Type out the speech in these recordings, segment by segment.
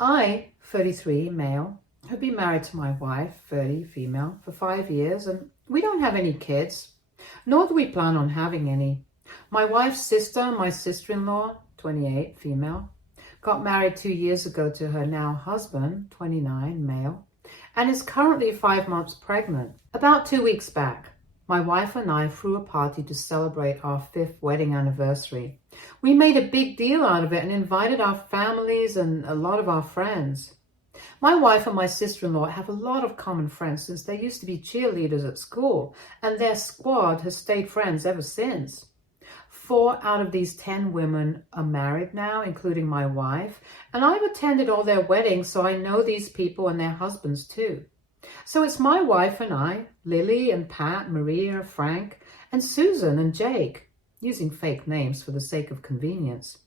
I, 33, male, have been married to my wife, 30, female, for 5 years, and we don't have any kids, nor do we plan on having any. My wife's sister, my sister-in-law, 28, female, got married 2 years ago to her now husband, 29, male, and is currently 5 months pregnant. About 2 weeks back, my wife and I threw a party to celebrate our 5th wedding anniversary. We made a big deal out of it and invited our families and a lot of our friends. My wife and my sister-in-law have a lot of common friends since they used to be cheerleaders at school, and their squad has stayed friends ever since. 4 out of these 10 women are married now, including my wife, and I've attended all their weddings, so I know these people and their husbands too. So it's my wife and I, Lily and Pat, Maria, Frank, and Susan and Jake, using fake names for the sake of convenience.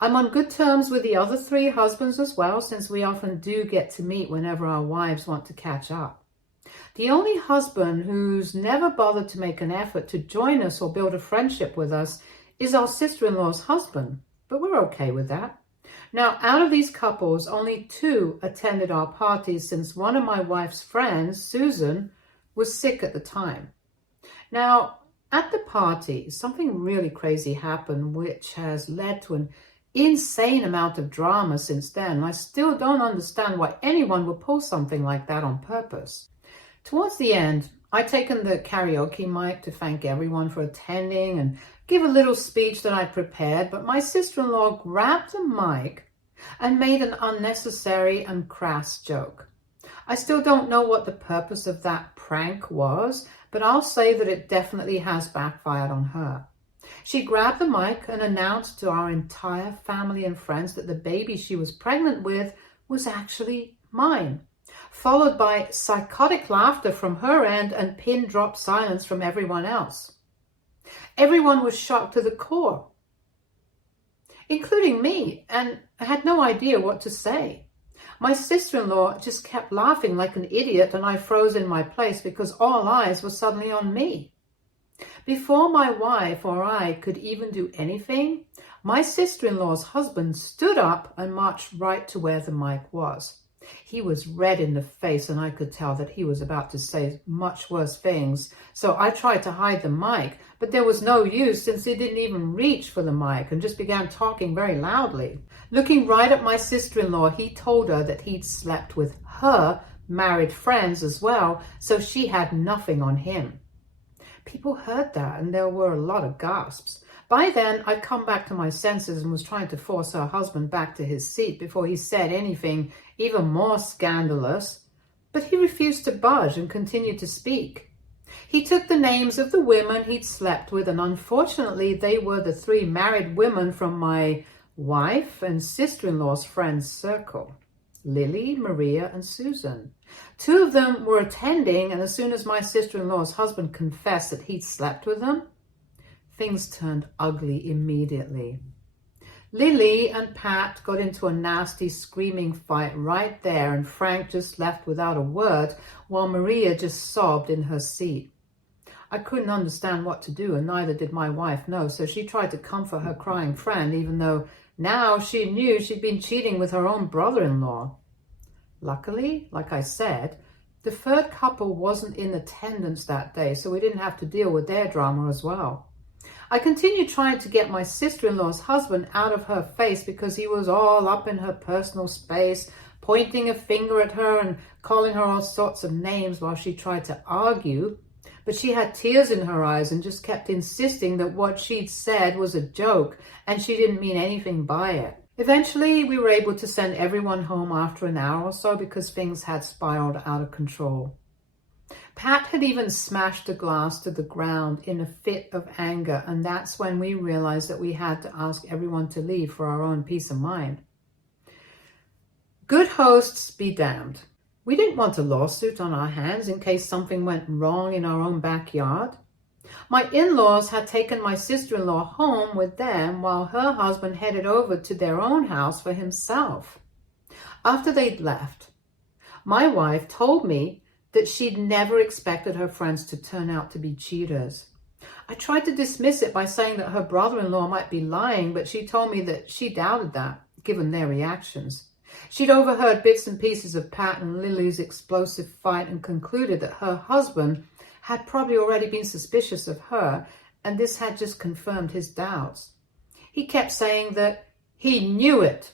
I'm on good terms with the other 3 husbands as well, since we often do get to meet whenever our wives want to catch up. The only husband who's never bothered to make an effort to join us or build a friendship with us is our sister-in-law's husband, but we're okay with that. Now, out of these couples, only 2 attended our parties since one of my wife's friends, Susan, was sick at the time. Now, at the party, something really crazy happened, which has led to an insane amount of drama since then. I still don't understand why anyone would pull something like that on purpose. Towards the end, I'd taken the karaoke mic to thank everyone for attending and give a little speech that I'd prepared, but my sister-in-law grabbed the mic and made an unnecessary and crass joke. I still don't know what the purpose of that prank was, but I'll say that it definitely has backfired on her. She grabbed the mic and announced to our entire family and friends that the baby she was pregnant with was actually mine, followed by psychotic laughter from her end and pin-drop silence from everyone else. Everyone was shocked to the core, including me, and I had no idea what to say. My sister-in-law just kept laughing like an idiot, and I froze in my place because all eyes were suddenly on me. Before my wife or I could even do anything, my sister-in-law's husband stood up and marched right to where the mic was. He was red in the face, and I could tell that he was about to say much worse things. So I tried to hide the mic, but there was no use since he didn't even reach for the mic and just began talking very loudly. Looking right at my sister-in-law, he told her that he'd slept with her married friends as well, so she had nothing on him. People heard that, and there were a lot of gasps. By then, I'd come back to my senses and was trying to force her husband back to his seat before he said anything even more scandalous, but he refused to budge and continued to speak. He took the names of the women he'd slept with, and unfortunately, they were the 3 married women from my wife and sister-in-law's friends' circle, Lily, Maria, and Susan. 2 of them were attending, and as soon as my sister-in-law's husband confessed that he'd slept with them, things turned ugly immediately. Lily and Pat got into a nasty screaming fight right there, and Frank just left without a word while Maria just sobbed in her seat. I couldn't understand what to do, and neither did my wife know, so she tried to comfort her crying friend, even though now she knew she'd been cheating with her own brother-in-law. Luckily, like I said, the 3rd couple wasn't in attendance that day, so we didn't have to deal with their drama as well. I continued trying to get my sister-in-law's husband out of her face because he was all up in her personal space, pointing a finger at her and calling her all sorts of names while she tried to argue. But she had tears in her eyes and just kept insisting that what she'd said was a joke and she didn't mean anything by it. Eventually, we were able to send everyone home after an hour or so because things had spiraled out of control. Pat had even smashed a glass to the ground in a fit of anger, and that's when we realized that we had to ask everyone to leave for our own peace of mind. Good hosts be damned. We didn't want a lawsuit on our hands in case something went wrong in our own backyard. My in-laws had taken my sister-in-law home with them while her husband headed over to their own house for himself. After they'd left, my wife told me that she'd never expected her friends to turn out to be cheaters. I tried to dismiss it by saying that her brother-in-law might be lying, but she told me that she doubted that, given their reactions. She'd overheard bits and pieces of Pat and Lily's explosive fight and concluded that her husband had probably already been suspicious of her, and this had just confirmed his doubts. He kept saying that he knew it,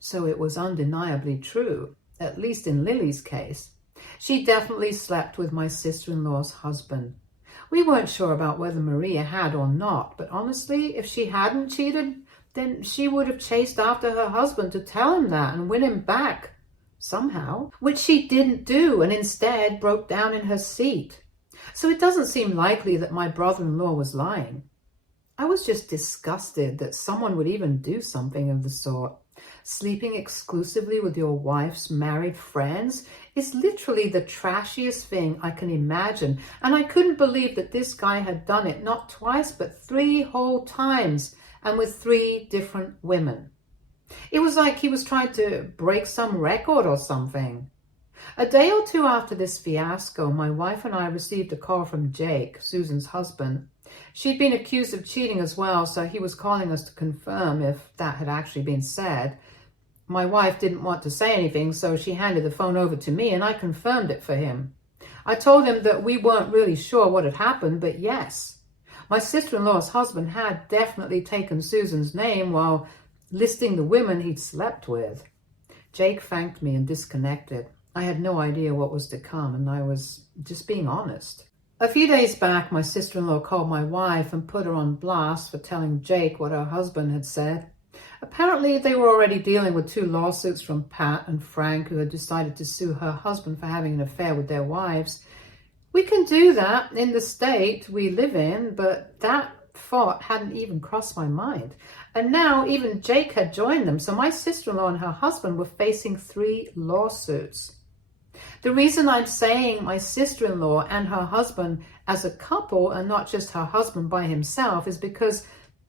so it was undeniably true, at least in Lily's case. She definitely slept with my sister-in-law's husband. We weren't sure about whether Maria had or not, but honestly, if she hadn't cheated, then she would have chased after her husband to tell him that and win him back somehow, which she didn't do and instead broke down in her seat. So it doesn't seem likely that my brother-in-law was lying. I was just disgusted that someone would even do something of the sort. Sleeping exclusively with your wife's married friends is literally the trashiest thing I can imagine, and I couldn't believe that this guy had done it not twice but 3 whole times, and with 3 different women. It was like he was trying to break some record or something. A day or 2 after this fiasco, my wife and I received a call from Jake, Susan's husband. She'd been accused of cheating as well, so he was calling us to confirm if that had actually been said. My wife didn't want to say anything, so she handed the phone over to me and I confirmed it for him. I told him that we weren't really sure what had happened, but yes, my sister-in-law's husband had definitely taken Susan's name while listing the women he'd slept with. Jake thanked me and disconnected. I had no idea what was to come, and I was just being honest. A few days back, my sister-in-law called my wife and put her on blast for telling Jake what her husband had said. Apparently, they were already dealing with 2 lawsuits from Pat and Frank, who had decided to sue her husband for having an affair with their wives. We can do that in the state we live in, but that thought hadn't even crossed my mind. And now even Jake had joined them, so my sister-in-law and her husband were facing 3 lawsuits. The reason I'm saying my sister-in-law and her husband as a couple and not just her husband by himself is because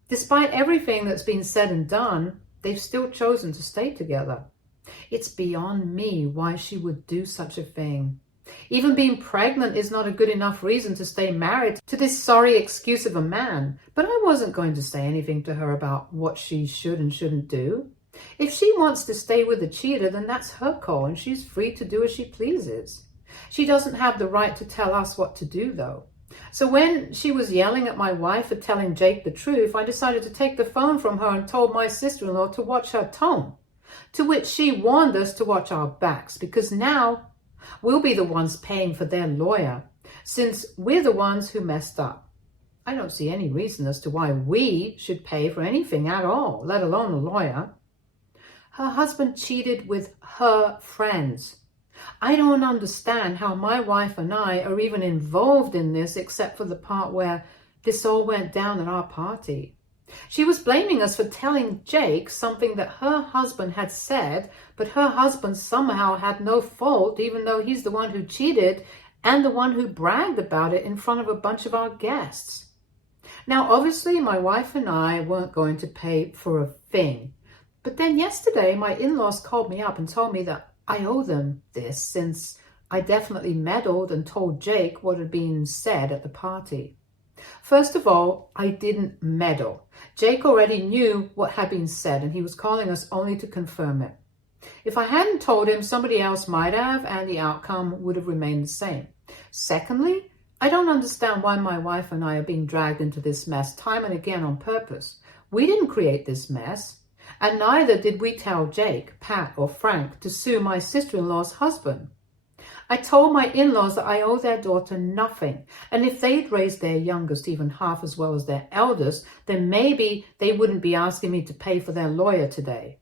despite everything that's been said and done, they've still chosen to stay together. It's beyond me why she would do such a thing. Even being pregnant is not a good enough reason to stay married to this sorry excuse of a man. But I wasn't going to say anything to her about what she should and shouldn't do. If she wants to stay with a cheater, then that's her call and she's free to do as she pleases. She doesn't have the right to tell us what to do, though. So when she was yelling at my wife for telling Jake the truth, I decided to take the phone from her and told my sister-in-law to watch her tone, to which she warned us to watch our backs, because now we'll be the ones paying for their lawyer, since we're the ones who messed up. I don't see any reason as to why we should pay for anything at all, let alone a lawyer. Her husband cheated with her friends. I don't understand how my wife and I are even involved in this except for the part where this all went down at our party. She was blaming us for telling Jake something that her husband had said, but her husband somehow had no fault, even though he's the one who cheated and the one who bragged about it in front of a bunch of our guests. Now, obviously, my wife and I weren't going to pay for a thing. But then yesterday, my in-laws called me up and told me that I owe them this, since I definitely meddled and told Jake what had been said at the party. First of all, I didn't meddle. Jake already knew what had been said, and he was calling us only to confirm it. If I hadn't told him, somebody else might have, and the outcome would have remained the same. Secondly, I don't understand why my wife and I are being dragged into this mess time and again on purpose. We didn't create this mess. And neither did we tell Jake, Pat, or Frank to sue my sister-in-law's husband. I told my in-laws that I owe their daughter nothing, and if they'd raised their youngest even half as well as their eldest, then maybe they wouldn't be asking me to pay for their lawyer today.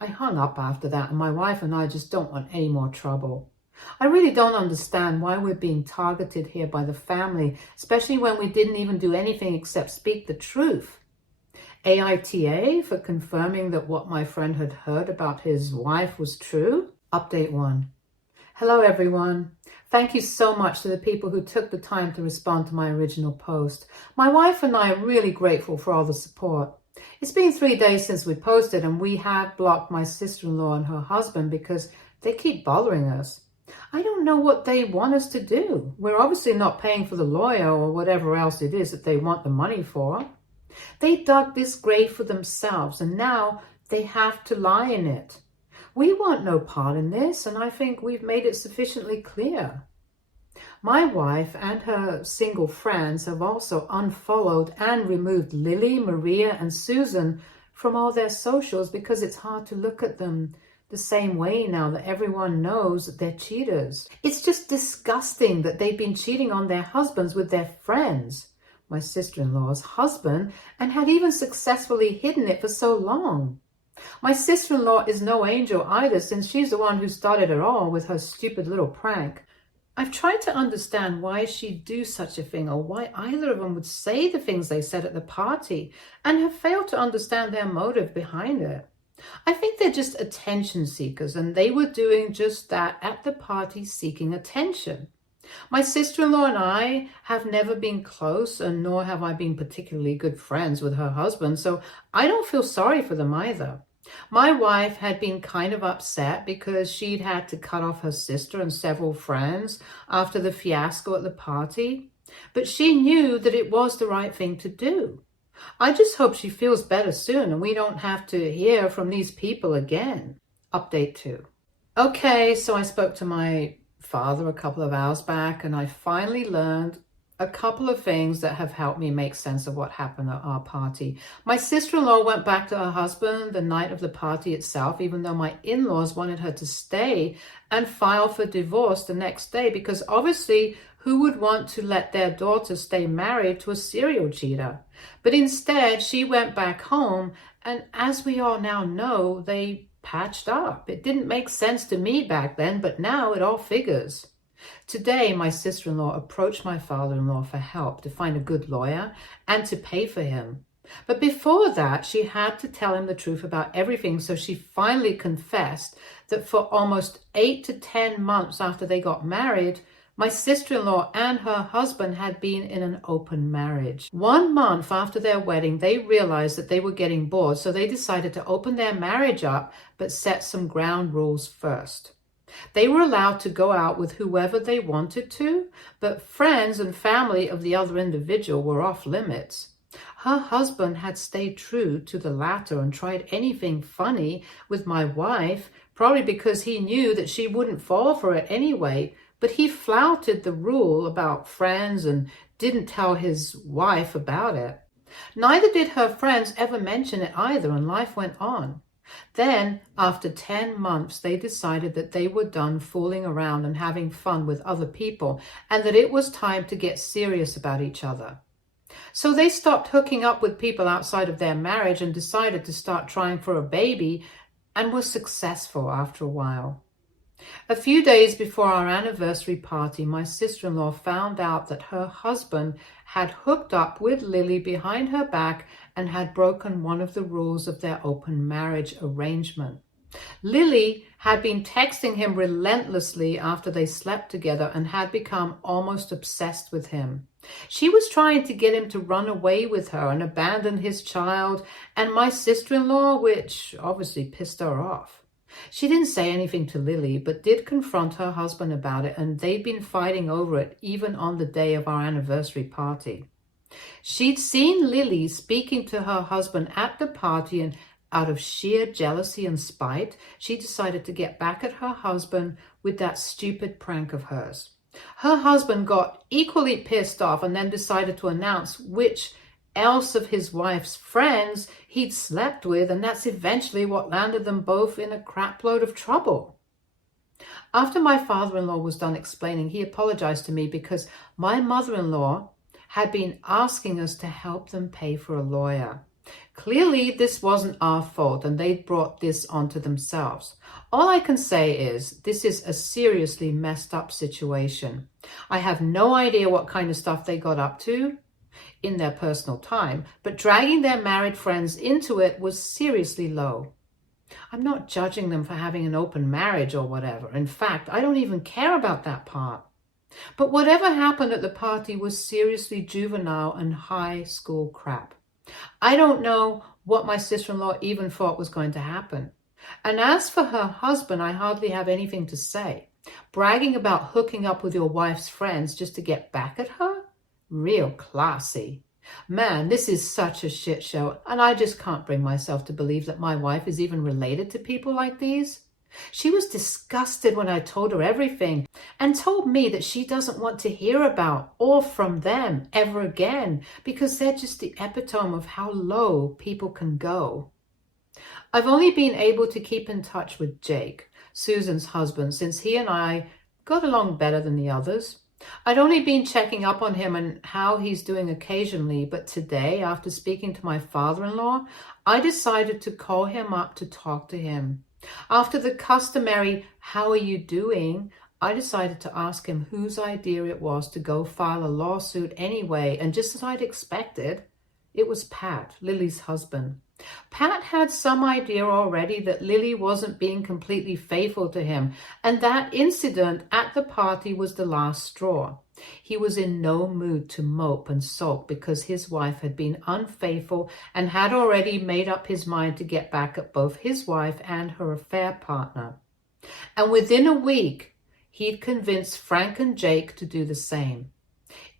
I hung up after that, and my wife and I just don't want any more trouble. I really don't understand why we're being targeted here by the family, especially when we didn't even do anything except speak the truth. AITA for confirming that what my friend had heard about his wife was true. Update 1. Hello everyone. Thank you so much to the people who took the time to respond to my original post. My wife and I are really grateful for all the support. It's been 3 days since we posted, and we have blocked my sister-in-law and her husband because they keep bothering us. I don't know what they want us to do. We're obviously not paying for the lawyer or whatever else it is that they want the money for. They dug this grave for themselves, and now they have to lie in it. We want no part in this, and I think we've made it sufficiently clear. My wife and her single friends have also unfollowed and removed Lily, Maria, and Susan from all their socials because it's hard to look at them the same way now that everyone knows that they're cheaters. It's just disgusting that they've been cheating on their husbands with their friends, my sister-in-law's husband, and had even successfully hidden it for so long. My sister-in-law is no angel either, since she's the one who started it all with her stupid little prank. I've tried to understand why she'd do such a thing, or why either of them would say the things they said at the party, and have failed to understand their motive behind it. I think they're just attention seekers, and they were doing just that at the party, seeking attention. My sister-in-law and I have never been close, and nor have I been particularly good friends with her husband, so I don't feel sorry for them either. My wife had been kind of upset because she'd had to cut off her sister and several friends after the fiasco at the party, but she knew that it was the right thing to do. I just hope she feels better soon and we don't have to hear from these people again. Update 2. Okay, so I spoke to my father a couple of hours back, and I finally learned a couple of things that have helped me make sense of what happened at our party. My sister-in-law went back to her husband the night of the party itself, even though my in-laws wanted her to stay and file for divorce the next day, because obviously who would want to let their daughter stay married to a serial cheater? But instead, she went back home, and as we all now know, they patched up. It didn't make sense to me back then, but now it all figures. Today, my sister-in-law approached my father-in-law for help to find a good lawyer and to pay for him. But before that, she had to tell him the truth about everything, so she finally confessed that for almost 8 to 10 months after they got married, my sister-in-law and her husband had been in an open marriage. 1 month after their wedding, they realized that they were getting bored, so they decided to open their marriage up, but set some ground rules first. They were allowed to go out with whoever they wanted to, but friends and family of the other individual were off limits. Her husband had stayed true to the latter and tried anything funny with my wife, probably because he knew that she wouldn't fall for it anyway, but he flouted the rule about friends and didn't tell his wife about it. Neither did her friends ever mention it either, and life went on. Then, after 10 months, they decided that they were done fooling around and having fun with other people, and that it was time to get serious about each other. So they stopped hooking up with people outside of their marriage and decided to start trying for a baby, and were successful after a while. A few days before our anniversary party, my sister-in-law found out that her husband had hooked up with Lily behind her back and had broken one of the rules of their open marriage arrangement. Lily had been texting him relentlessly after they slept together and had become almost obsessed with him. She was trying to get him to run away with her and abandon his child and my sister-in-law, which obviously pissed her off. She didn't say anything to Lily, but did confront her husband about it, and they'd been fighting over it even on the day of our anniversary party. She'd seen Lily speaking to her husband at the party, and out of sheer jealousy and spite, she decided to get back at her husband with that stupid prank of hers. Her husband got equally pissed off and then decided to announce which else of his wife's friends he'd slept with, and that's eventually what landed them both in a crapload of trouble. After my father-in-law was done explaining, he apologized to me because my mother-in-law had been asking us to help them pay for a lawyer. Clearly, this wasn't our fault, and they'd brought this onto themselves. All I can say is, this is a seriously messed up situation. I have no idea what kind of stuff they got up to in their personal time, but dragging their married friends into it was seriously low. I'm not judging them for having an open marriage or whatever. In fact, I don't even care about that part. But whatever happened at the party was seriously juvenile and high school crap. I don't know what my sister-in-law even thought was going to happen. And as for her husband, I hardly have anything to say. Bragging about hooking up with your wife's friends just to get back at her? Real classy. Man, this is such a shit show, and I just can't bring myself to believe that my wife is even related to people like these. She was disgusted when I told her everything and told me that she doesn't want to hear about or from them ever again because they're just the epitome of how low people can go. I've only been able to keep in touch with Jake, Susan's husband, since he and I got along better than the others. I'd only been checking up on him and how he's doing occasionally, but today, after speaking to my father-in-law, I decided to call him up to talk to him. After the customary, "How are you doing?" I decided to ask him whose idea it was to go file a lawsuit anyway, and just as I'd expected, it was Pat, Lily's husband. Pat had some idea already that Lily wasn't being completely faithful to him, and that incident at the party was the last straw. He was in no mood to mope and sulk because his wife had been unfaithful and had already made up his mind to get back at both his wife and her affair partner. And within a week, he'd convinced Frank and Jake to do the same.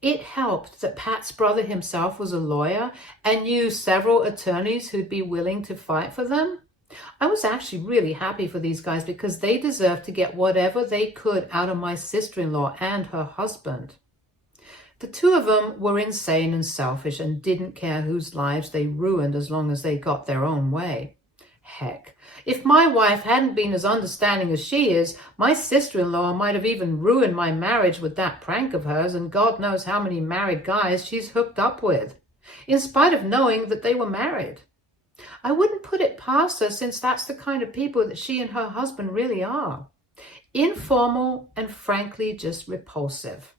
It helped that Pat's brother himself was a lawyer and knew several attorneys who'd be willing to fight for them. I was actually really happy for these guys because they deserved to get whatever they could out of my sister-in-law and her husband. The two of them were insane and selfish and didn't care whose lives they ruined as long as they got their own way. Heck, if my wife hadn't been as understanding as she is, my sister-in-law might have even ruined my marriage with that prank of hers, and God knows how many married guys she's hooked up with, in spite of knowing that they were married. I wouldn't put it past her since that's the kind of people that she and her husband really are. Informal and frankly just repulsive.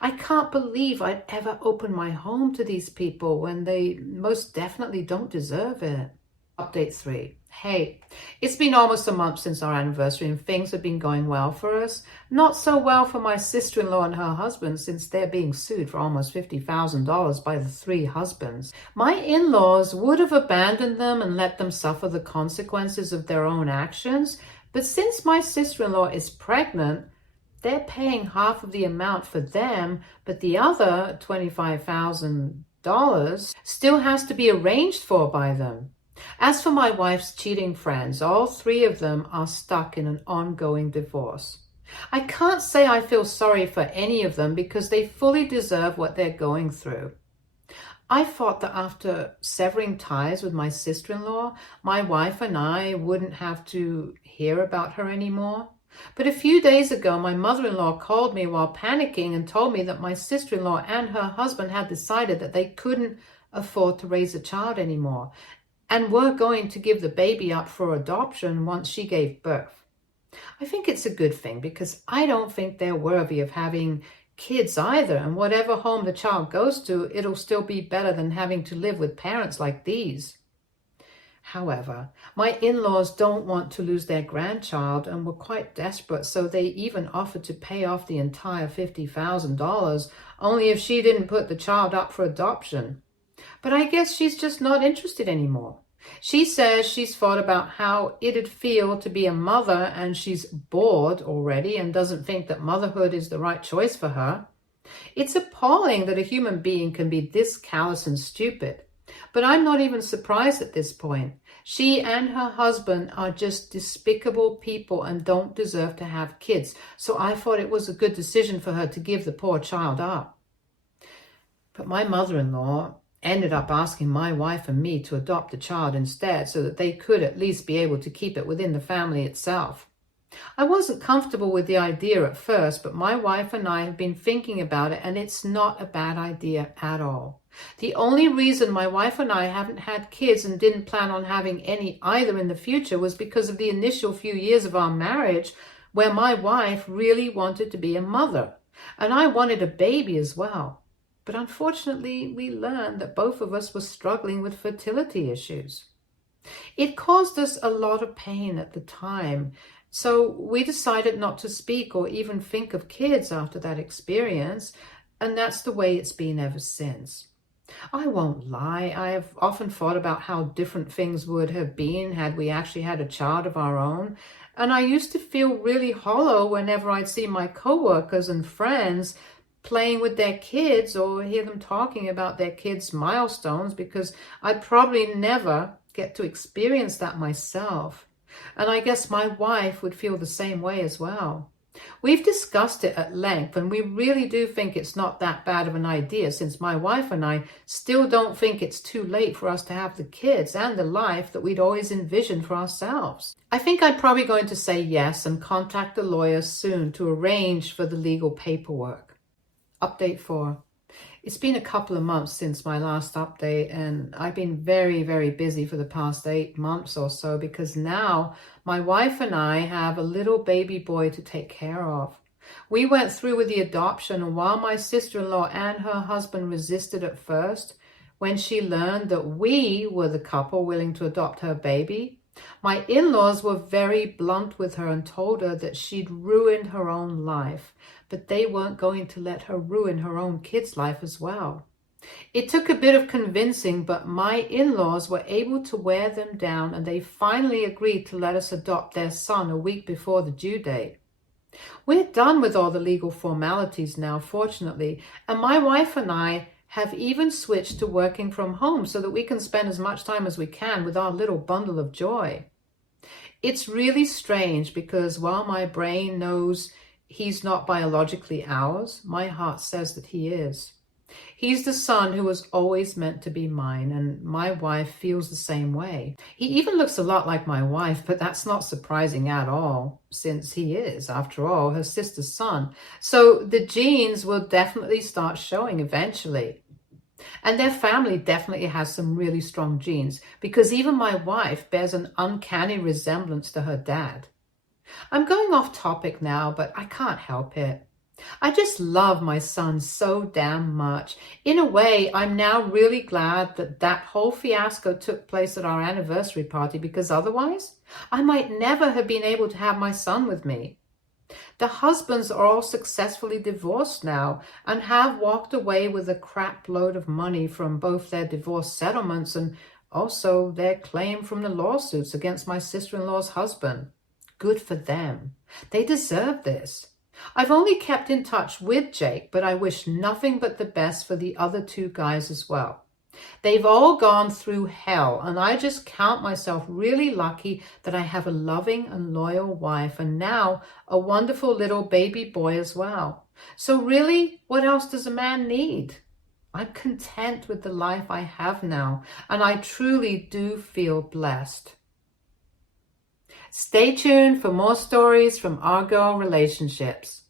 I can't believe I'd ever open my home to these people when they most definitely don't deserve it. Update 3. Hey, it's been almost a month since our anniversary and things have been going well for us. Not so well for my sister-in-law and her husband since they're being sued for almost $50,000 by the 3 husbands. My in-laws would have abandoned them and let them suffer the consequences of their own actions, but since my sister-in-law is pregnant, they're paying half of the amount for them, but the other $25,000 still has to be arranged for by them. As for my wife's cheating friends, all 3 of them are stuck in an ongoing divorce. I can't say I feel sorry for any of them because they fully deserve what they're going through. I thought that after severing ties with my sister-in-law, my wife and I wouldn't have to hear about her anymore. But a few days ago, my mother-in-law called me while panicking and told me that my sister-in-law and her husband had decided that they couldn't afford to raise a child anymore and were going to give the baby up for adoption once she gave birth. I think it's a good thing because I don't think they're worthy of having kids either, and whatever home the child goes to, it'll still be better than having to live with parents like these. However, my in-laws don't want to lose their grandchild and were quite desperate, so they even offered to pay off the entire $50,000 only if she didn't put the child up for adoption. But I guess she's just not interested anymore. She says she's thought about how it'd feel to be a mother and she's bored already and doesn't think that motherhood is the right choice for her. It's appalling that a human being can be this callous and stupid. But I'm not even surprised at this point. She and her husband are just despicable people and don't deserve to have kids. So I thought it was a good decision for her to give the poor child up. But my mother-in-law ended up asking my wife and me to adopt the child instead so that they could at least be able to keep it within the family itself. I wasn't comfortable with the idea at first, but my wife and I have been thinking about it and it's not a bad idea at all. The only reason my wife and I haven't had kids and didn't plan on having any either in the future was because of the initial few years of our marriage where my wife really wanted to be a mother and I wanted a baby as well. But unfortunately, we learned that both of us were struggling with fertility issues. It caused us a lot of pain at the time, so we decided not to speak or even think of kids after that experience, and that's the way it's been ever since. I won't lie, I have often thought about how different things would have been had we actually had a child of our own, and I used to feel really hollow whenever I'd see my coworkers and friends playing with their kids or hear them talking about their kids' milestones because I'd probably never get to experience that myself. And I guess my wife would feel the same way as well. We've discussed it at length, and we really do think it's not that bad of an idea, since my wife and I still don't think it's too late for us to have the kids and the life that we'd always envisioned for ourselves. I think I'm probably going to say yes and contact the lawyer soon to arrange for the legal paperwork. Update 4. It's been a couple of months since my last update, and I've been very, very busy for the past 8 months or so, because now my wife and I have a little baby boy to take care of. We went through with the adoption, and while my sister-in-law and her husband resisted at first, when she learned that we were the couple willing to adopt her baby, my in-laws were very blunt with her and told her that she'd ruined her own life, but they weren't going to let her ruin her own kid's life as well. It took a bit of convincing, but my in-laws were able to wear them down, and they finally agreed to let us adopt their son a week before the due date. We're done with all the legal formalities now, fortunately, and my wife and I have even switched to working from home so that we can spend as much time as we can with our little bundle of joy. It's really strange, because while my brain knows he's not biologically ours, my heart says that he is. He's the son who was always meant to be mine, and my wife feels the same way. He even looks a lot like my wife, but that's not surprising at all, since he is, after all, her sister's son. So the genes will definitely start showing eventually. And their family definitely has some really strong genes, because even my wife bears an uncanny resemblance to her dad. I'm going off topic now, but I can't help it. I just love my son so damn much. In a way, I'm now really glad that that whole fiasco took place at our anniversary party, because otherwise, I might never have been able to have my son with me. The husbands are all successfully divorced now and have walked away with a crap load of money from both their divorce settlements and also their claim from the lawsuits against my sister-in-law's husband. Good for them. They deserve this. I've only kept in touch with Jake, but I wish nothing but the best for the other 2 guys as well. They've all gone through hell, and I just count myself really lucky that I have a loving and loyal wife, and now a wonderful little baby boy as well. So really, what else does a man need? I'm content with the life I have now, and I truly do feel blessed. Stay tuned for more stories from our girl relationships.